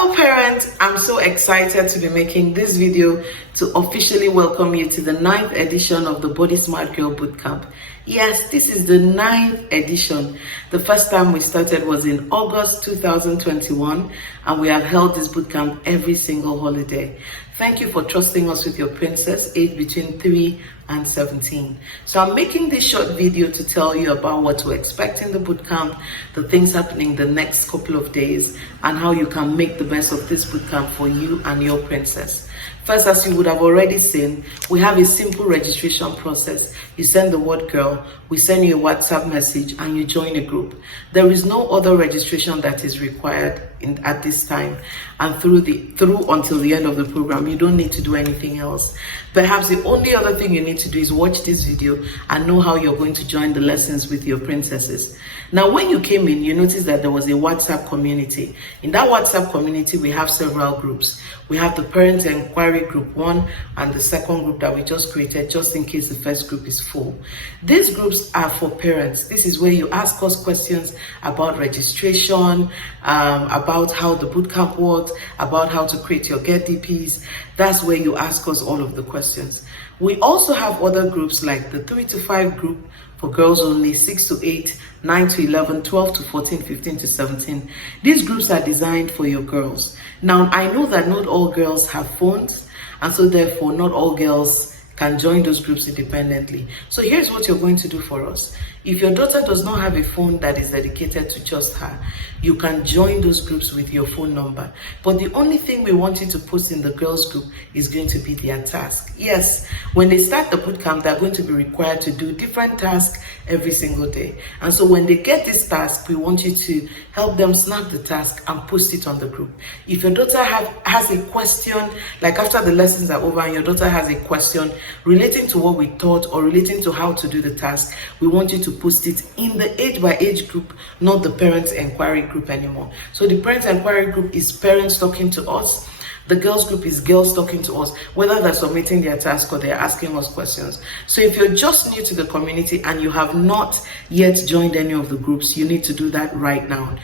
Hello parents, I'm so excited to be making this video to officially welcome you to the 9th edition of the Body Smart Girl Bootcamp. Yes, this is the 9th edition. The first time we started was in August 2021 and we have held this bootcamp every single holiday. Thank you for trusting us with your princess aged between 3 and 17. So I'm making this short video to tell you about what to expect in the bootcamp, the things happening the next couple of days, and how you can make the best of this bootcamp for you and your princess. First, as you would have already seen, we have a simple registration process. You send the word girl, we send you a WhatsApp message, and you join a group. There is no other registration that is required at this time, and through until the end of the program. You don't need to do anything else. Perhaps the only other thing you need to do is watch this video and know how you're going to join the lessons with your princesses. Now, when you came in, you noticed that there was a WhatsApp community. In that WhatsApp community, we have several groups. We have the Parent Inquiry Group 1 and the second group that we just created, just in case the first group is full. These groups are for parents. This is where you ask us questions about registration, about how the bootcamp works, about how to create your Get DPs. That's where you ask us all of the questions. We also have other groups like the 3 to 5 group for girls only, 6 to 8, 9 to 11, 12 to 14, 15 to 17. These groups are designed for your girls. Now, I know that not all girls have phones, and so therefore not all girls can join those groups independently. So here's what you're going to do for us. If your daughter does not have a phone that is dedicated to just her, you can join those groups with your phone number. But the only thing we want you to post in the girls group is going to be their task. Yes, when they start the bootcamp, they're going to be required to do different tasks every single day. And so when they get this task, we want you to help them snap the task and post it on the group. If your daughter has a question, like after the lessons are over and your daughter has a question relating to what we taught or relating to how to do the task, we want you to post it in the age by age group, not the Parents Inquiry group anymore. So the Parents Inquiry group is parents talking to us. The girls group is girls talking to us, whether they're submitting their task or they're asking us questions. So if you're just new to the community and you have not yet joined any of the groups, you need to do that right now.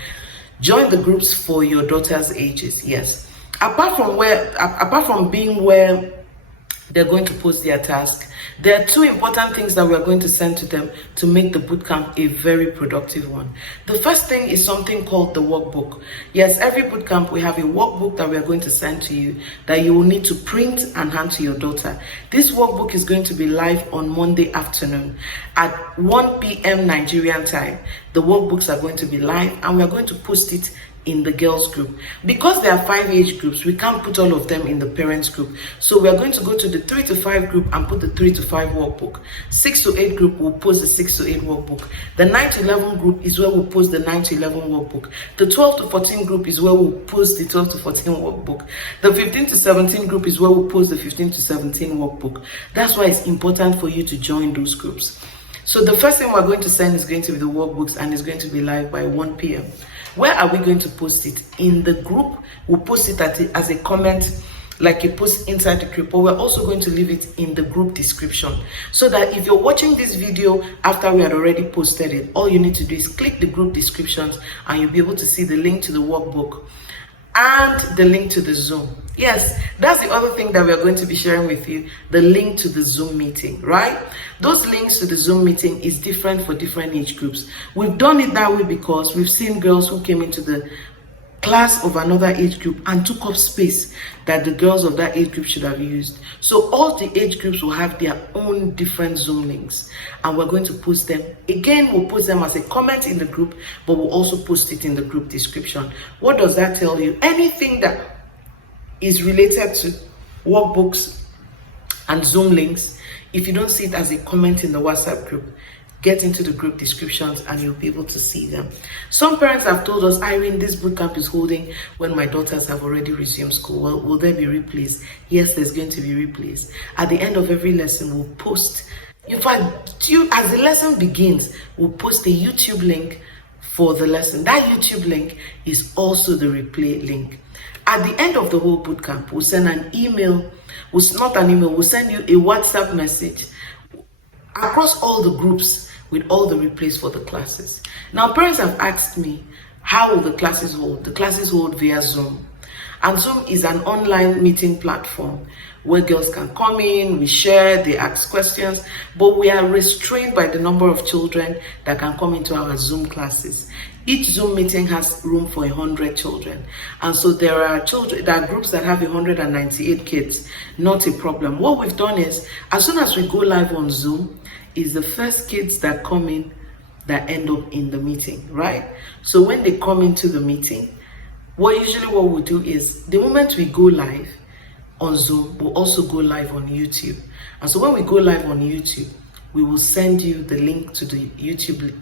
Join the groups for your daughter's ages, yes. Apart from being where they're going to post their task, there are two important things that we are going to send to them to make the bootcamp a very productive one. The first thing is something called the workbook. Yes, every bootcamp we have a workbook that we are going to send to you that you will need to print and hand to your daughter. This workbook is going to be live on Monday afternoon at 1 p.m. Nigerian time. The workbooks are going to be live and we are going to post it in the girls group. Because there are 5 age groups, we can't put all of them in the parents group. So we are going to go to the 3 to 5 group and put the 3 to 5 workbook. 6 to 8 group will post the 6 to 8 workbook. The 9 to 11 group is where we'll post the 9 to 11 workbook. The 12 to 14 group is where we'll post the 12 to 14 workbook. The 15 to 17 group is where we'll post the 15 to 17 workbook. That's why it's important for you to join those groups. So the first thing we're going to send is going to be the workbooks and it's going to be live by 1 p.m. Where are we going to post it? In the group. We'll post it as a comment, like a post inside the group, but we're also going to leave it in the group description so that if you're watching this video after we had already posted it, all you need to do is click the group descriptions and you'll be able to see the link to the workbook and the link to the Zoom. Yes, that's the other thing that we are going to be sharing with you, the link to the Zoom meeting, right? Those links to the Zoom meeting is different for different age groups. We've done it that way because we've seen girls who came into the class of another age group and took up space that the girls of that age group should have used. So all the age groups will have their own different Zoom links and we're going to post them. Again, we'll post them as a comment in the group, but we'll also post it in the group description. What does that tell you? Anything that is related to workbooks and Zoom links, if you don't see it as a comment in the WhatsApp group, get into the group descriptions and you'll be able to see them. Some parents have told us, Irene, this bootcamp is holding when my daughters have already resumed school. Well, will there be replays? Yes, there's going to be replays. At the end of every lesson, we'll post. In fact, as the lesson begins, we'll post a YouTube link for the lesson. That YouTube link is also the replay link. At the end of the whole bootcamp, we'll send an email. We'll send you a WhatsApp message across all the groups with all the replays for the classes. Now, parents have asked me, how will the classes hold? The classes hold via Zoom. And Zoom is an online meeting platform where girls can come in, we share, they ask questions, but we are restrained by the number of children that can come into our Zoom classes. Each Zoom meeting has room for 100 children. And so there are groups that have 198 kids, not a problem. What we've done is, as soon as we go live on Zoom, is the first kids that come in that end up in the meeting, right? So when they come into the meeting, what we do is, the moment we go live on Zoom, we'll also go live on YouTube. And so when we go live on YouTube, we will send you the link to the YouTube.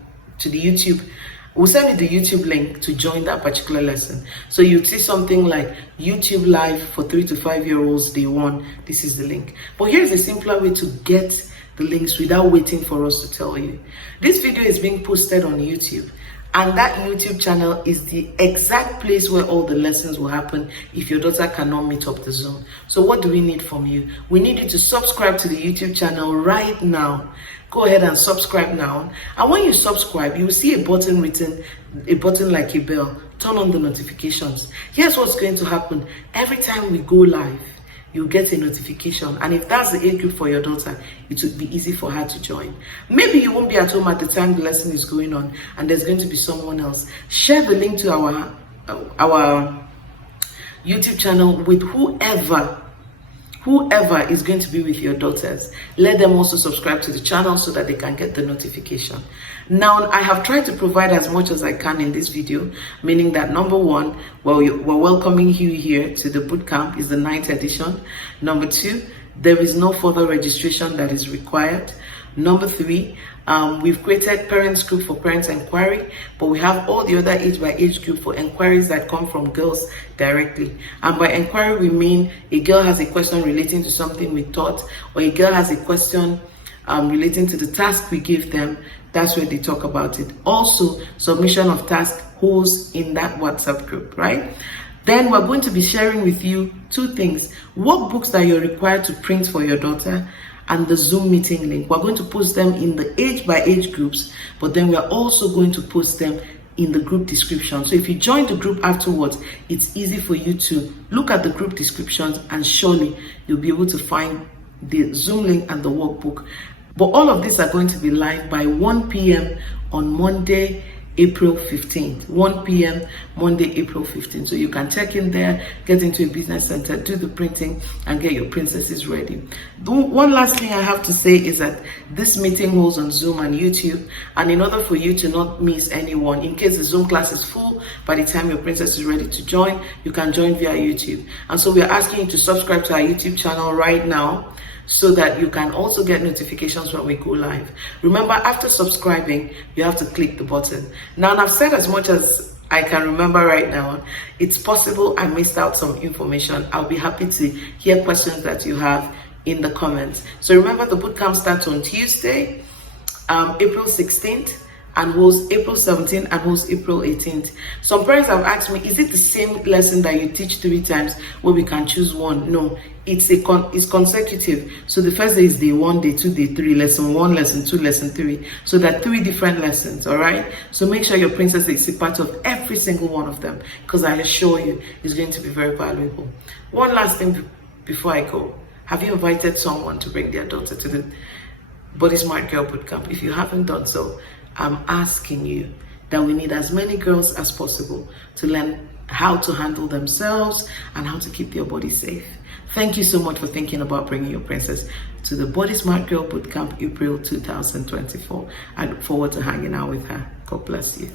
We'll send you the YouTube link to join that particular lesson. So you'd see something like YouTube Live for 3 to 5 year olds day 1. This is the link. But here's a simpler way to get the links without waiting for us to tell you. This video is being posted on YouTube, and that YouTube channel is the exact place where all the lessons will happen if your daughter cannot meet up the Zoom. So what do we need from you? We need you to subscribe to the YouTube channel right now. Go ahead and subscribe now. And when you subscribe, you will see a button like a bell. Turn on the notifications. Here's what's going to happen. Every time we go live, you'll get a notification. And if that's the age group for your daughter, it would be easy for her to join. Maybe you won't be at home at the time the lesson is going on and there's going to be someone else. Share the link to our YouTube channel with whoever is going to be with your daughters. Let them also subscribe to the channel so that they can get the notification. Now, I have tried to provide as much as I can in this video, meaning that number 1, we're welcoming you here to the bootcamp. Is the 9th edition. Number 2, there is no further registration that is required. Number 3, we've created parents group for parents inquiry, but we have all the other age by age group for inquiries that come from girls directly. And by inquiry, we mean a girl has a question relating to something we taught, or a girl has a question relating to the task we give them. That's where they talk about it. Also, submission of task holds in that WhatsApp group, right? Then we're going to be sharing with you 2 things: workbooks that you're required to print for your daughter, and the Zoom meeting link. We're going to post them in the age by age groups, but then we're also going to post them in the group description. So if you join the group afterwards, it's easy for you to look at the group descriptions, and surely you'll be able to find the Zoom link and the workbook. But all of these are going to be live by 1 p.m. on Monday, April 15th. 1 p.m. Monday, April 15th. So you can check in there, get into a business center, do the printing, and get your princesses ready. One last thing I have to say is that this meeting holds on Zoom and YouTube, and in order for you to not miss anyone, in case the Zoom class is full, by the time your princess is ready to join, you can join via YouTube. And so we are asking you to subscribe to our YouTube channel right now, so that you can also get notifications when we go live. Remember, after subscribing, you have to click the button. Now, I've said as much as I can remember right now. It's possible I missed out some information. I'll be happy to hear questions that you have in the comments. So remember, the bootcamp starts on Tuesday, April 16th, and holds April 17th and holds April 18th. Some parents have asked me, is it the same lesson that you teach 3 times where we can choose one? No, it's consecutive. So the first day is day 1, day 2, day 3, lesson 1, lesson 2, lesson 3. So there are 3 different lessons, all right? So make sure your princess is a part of every single one of them, because I assure you it's going to be very valuable. One last thing before I go. Have you invited someone to bring their daughter to the Body Smart Girl Bootcamp? If you haven't done so, I'm asking you that we need as many girls as possible to learn how to handle themselves and how to keep their body safe. Thank you so much for thinking about bringing your princess to the Body Smart Girl Bootcamp April 2024. I look forward to hanging out with her. God bless you.